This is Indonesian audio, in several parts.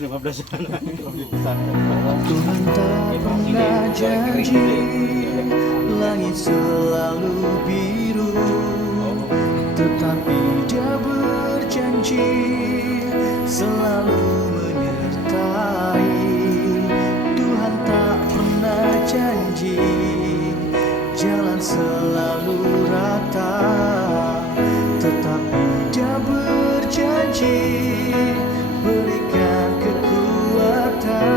15 anak. Tuhan tak pernah janji langit selalu biru, tetapi Dia berjanji selalu menyertai. Tuhan tak pernah janji jalan selalu rata, tetapi Dia berjanji berikan kekuatan.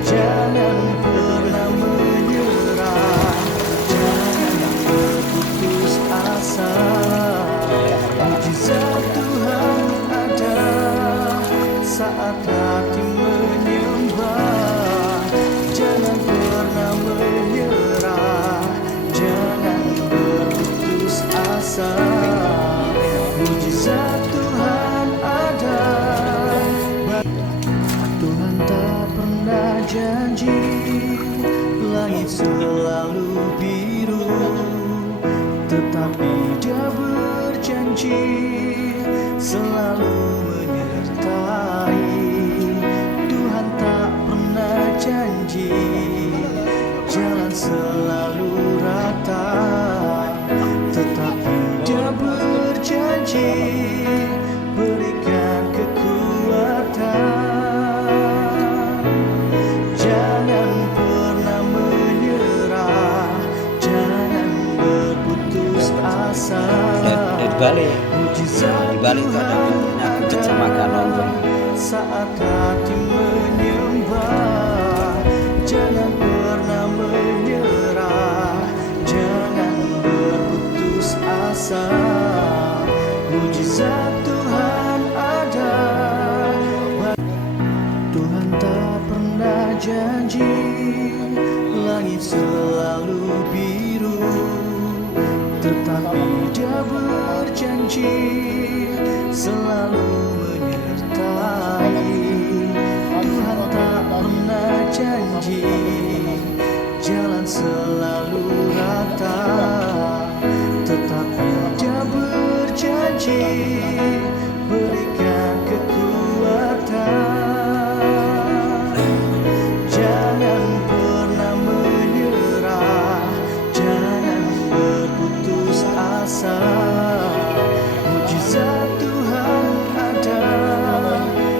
Jangan pernah menyerah, jangan berputus asa. Mujizat Tuhan ada saat hati menyembah. Jangan pernah menyerah, jangan berputus asa. Mujizat Tuhan ada. Tuhan tak pernah janji langit selalu biru, tetapi Dia berjanji selalu menyertai. Tuhan tak pernah janji jalan selalu rata, tetapi Dia berjanji berikan kekuatan. Jangan pernah menyerah, jangan berputus asa. Di Bali itu ada penyakit kecamatan Lombok. Saat hati menyembah, jangan pernah menyerah, jangan berputus asa. Mujizat Tuhan ada. Tuhan tak pernah janji langit selalu biru, tetapi Dia berjanji selalu menyertai. Tuhan tak pernah janji jalan selalu rata, tetapi Dia berjanji berikan kekuatan. Jangan pernah menyerah, jangan berputus asa. Mujizat Tuhan ada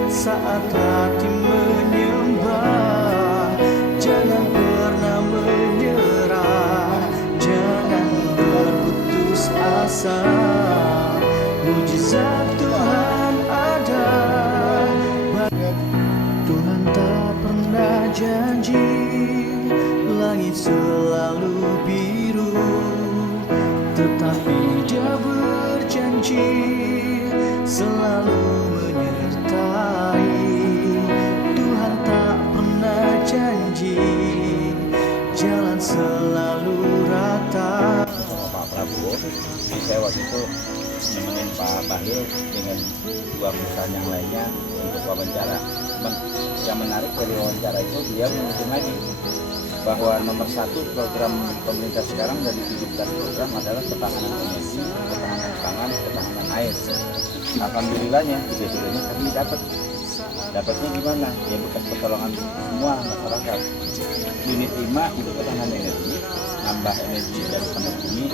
saat hati menyembah. Jangan pernah menyerah, jangan berputus asa. Mujizat Tuhan ada. Tuhan tak pernah janji langit selalu biru, tetapi Dia berjanji selalu menyertai. Tuhan tak pernah janji jalan selalu rata. Sama Pak Prabowo, saya waktu itu nemenin Pak Bahlil dengan dua perusahaan yang lainnya untuk wawancara. Yang menarik dari wawancara itu dia mengatakan lagi bahwa nomor satu program pemerintah sekarang dari 17 program adalah ketahanan energi, ketahanan pangan, ketahanan air. Alhamdulillahnya, tiga-tiganya kami dapatnya gimana? Ya bekas pertolongan semua masyarakat. Unit 5 itu ketahanan energi, nambah energi dari panas bumi.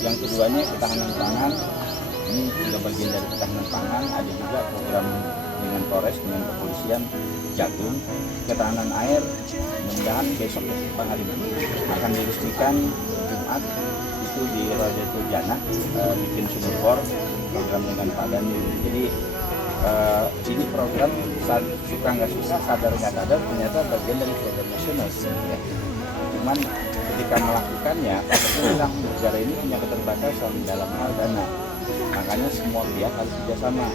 Yang keduanya ketahanan pangan, ini juga bagian dari ketahanan pangan. Ada juga program dengan Polres, dengan kepolisian, jagung. Ketahanan air, mudah-mudahan besok Pak Halim akan diresmikan Jumat itu di Rajatul Jannah, bikin sumur bor, program dengan Pak Daniel. Jadi ini program suka nggak suka, sadar nggak sadar ternyata bagian dari program nasional. Ya. Cuman ketika melakukannya, kita bilang negara ini punya keterbatasan dalam hal dana. Makanya semua pihak harus kerjasama.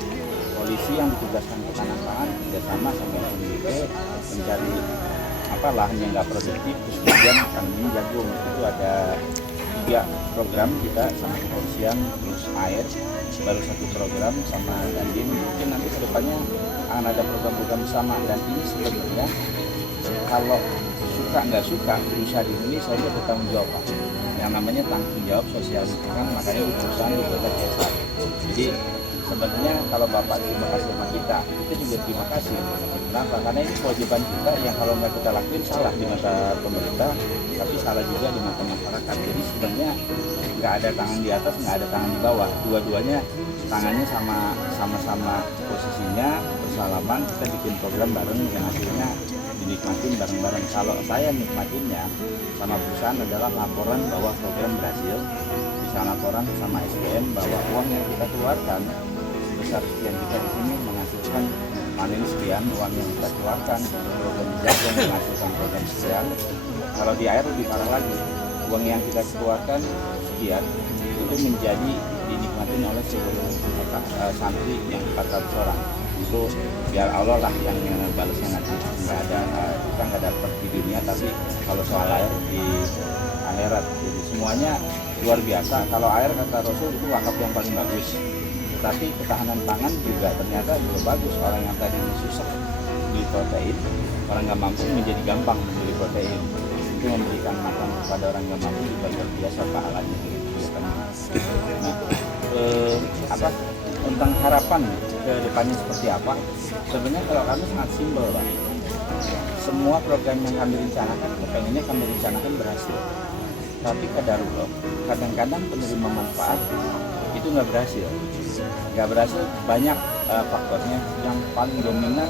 Polisi yang ditugaskan ke tanah pangan kerjasama sama BPD mencari lahan yang nggak produktif, terus kemudian kami jagung. Itu ada 3 program kita sama kepolisian, terus air baru 1 program sama Dandim. Mungkin nanti kedepannya akan ada program-program bersama. Dan ini sebenarnya kalau suka nggak suka berusaha di Indonesia dia bertanggung jawab, Pak. Yang namanya tanggung jawab sosial lingkungan, makanya perusahaan itu jasa. Jadi sebenarnya kalau Bapak terima kasih sama kita juga terima kasih. Kenapa? Karena ini kewajiban kita yang kalau nggak kita lakuin salah di mata pemerintah, tapi salah juga di mata masyarakat. Jadi sebenarnya nggak ada tangan di atas, nggak ada tangan di bawah. Dua-duanya tangannya sama-sama posisinya bersalaman. Kita bikin program bareng yang hasilnya dinikmatin bareng-bareng. Kalau saya nikmatinnya sama perusahaan adalah laporan bahwa program berhasil, bisa laporan sama SPM bahwa uang yang kita keluarkan sebesar sekian kita di sini menghasilkan panen sekian, uang yang kita keluarkan program jagung menghasilkan program sekian. Kalau di air lebih parah lagi, uang yang kita keluarkan sekian itu menjadi dinikmatin oleh seluruh santri yang 400 orang. Itu biar Allah lah yang balasnya nanti, nggak ada kita nggak dapat di dunia, tapi kalau soal air di akhirat. Jadi semuanya luar biasa. Kalau air kata Rasul itu wakaf yang paling bagus, tetapi ketahanan pangan juga ternyata juga bagus. Orang yang tadi susah beli protein, orang nggak mampu menjadi gampang membeli protein. Itu memberikan makan kepada orang nggak mampu juga luar biasa pahalanya. Nah, tentang harapan ke depannya seperti apa? Sebenarnya kalau kami sangat simpel, Pak. Semua program yang kami rencanakan, kepengennya kami rencanakan berhasil. Tapi kadarullah, kadang-kadang penerima manfaat itu nggak berhasil. Nggak berhasil banyak faktornya. Yang paling dominan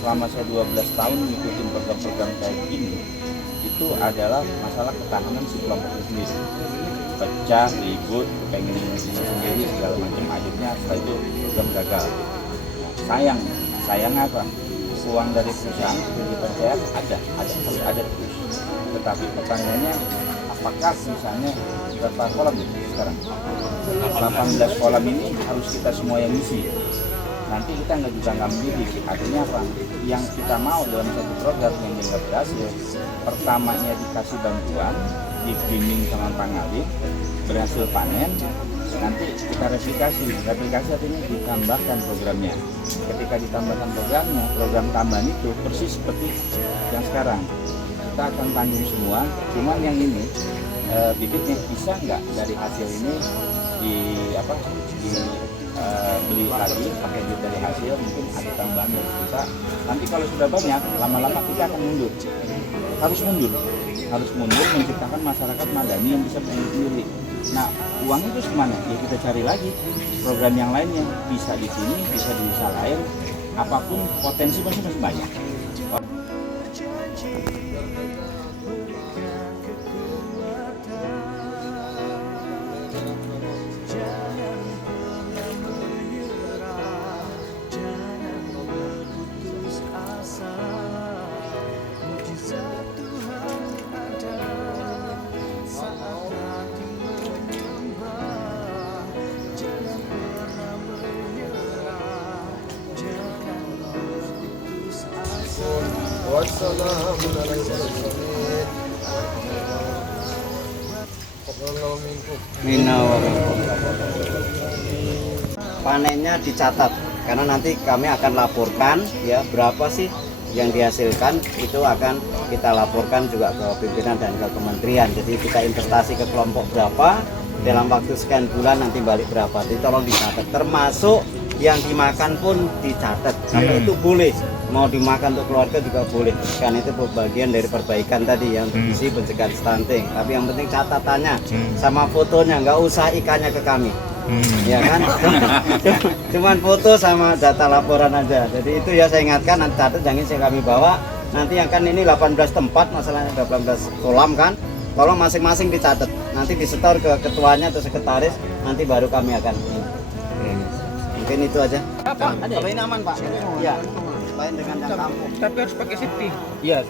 selama saya 12 tahun ngikutin program-program kayak gini, itu adalah masalah ketahanan si kelompok sendiri. Pecah, ribut, pengen sendiri segala macam, akhirnya setelah itu program gagal. Sayang apa? Uang dari perusahaan yang dipercaya ada terus. Tetapi pertanyaannya, apakah misalnya berapa kolam sekarang? 18 kolam ini harus kita semua yang isi. Nanti kita nggak mendidik. Artinya apa? Yang kita mau dalam satu program yang nggak berhasil, pertamanya dikasih bantuan, dibimbing sama Pak Ngalip, berhasil panen, nanti kita replikasi artinya ditambahkan programnya. Ketika ditambahkan programnya, program tambahan itu persis seperti yang sekarang. Kita akan tanggung semua, cuman yang ini bibitnya bisa nggak dari hasil ini beli lagi pakai duit dari hasil, mungkin ada tambahan dari kita. Nanti kalau sudah banyak, lama-lama kita akan harus mundur menciptakan masyarakat madani yang bisa berdiri sendiri. Nah, uangnya itu kemana? Ya kita cari lagi program yang lainnya, bisa di sini, bisa di desa lain, apapun potensi masih banyak. Panennya dicatat karena nanti kami akan laporkan ya berapa sih yang dihasilkan, itu akan kita laporkan juga ke pimpinan dan ke kementerian. Jadi kita investasi ke kelompok berapa dalam waktu sekian bulan, nanti balik berapa, jadi tolong dicatat, termasuk yang dimakan pun dicatat. Karena itu boleh, mau dimakan untuk keluarga juga boleh, kan itu bagian dari perbaikan tadi yang berisi pencegahan stunting. Tapi yang penting catatannya sama fotonya, nggak usah ikannya ke kami. Ya kan, cuman foto sama data laporan aja. Jadi itu ya saya ingatkan, nanti catat, jangan saya kami bawa. Nanti yang kan ini 18 tempat, masalahnya 18 kolam kan, tolong masing-masing dicatat, nanti disetor ke ketuanya atau sekretaris, nanti baru kami akan mungkin itu aja. Pak, kalau ini aman Pak? Iya, lain dengan yang kampung. Tapi harus pakai safety. Iya.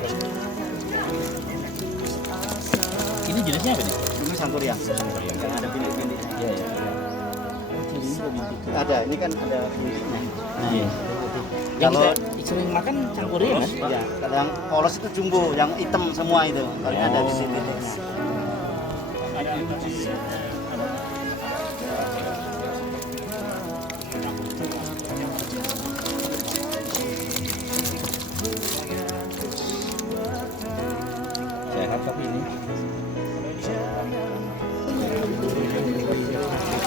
Ini jenisnya apa nih? Ini santurian. Karena ada bintik-bintiknya. Iya, iya. Ada, ini kan ada bintiknya. Iya. Kalau sering makan campurnya kan? iya, kalau yang polos itu jumbo, yang hitam semua itu. Kalau ada di sini. Sehat tapi ini.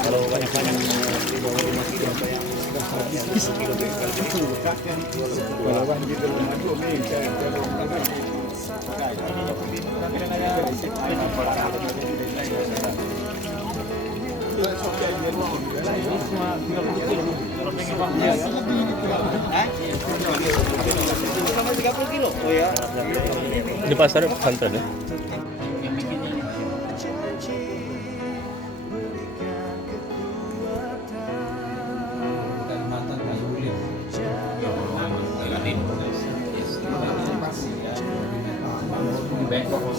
Kalau banyak-banyak di bawah rumah Sama 30 kilo. Oh ya. Di pasar pesantren ya? Bengkok.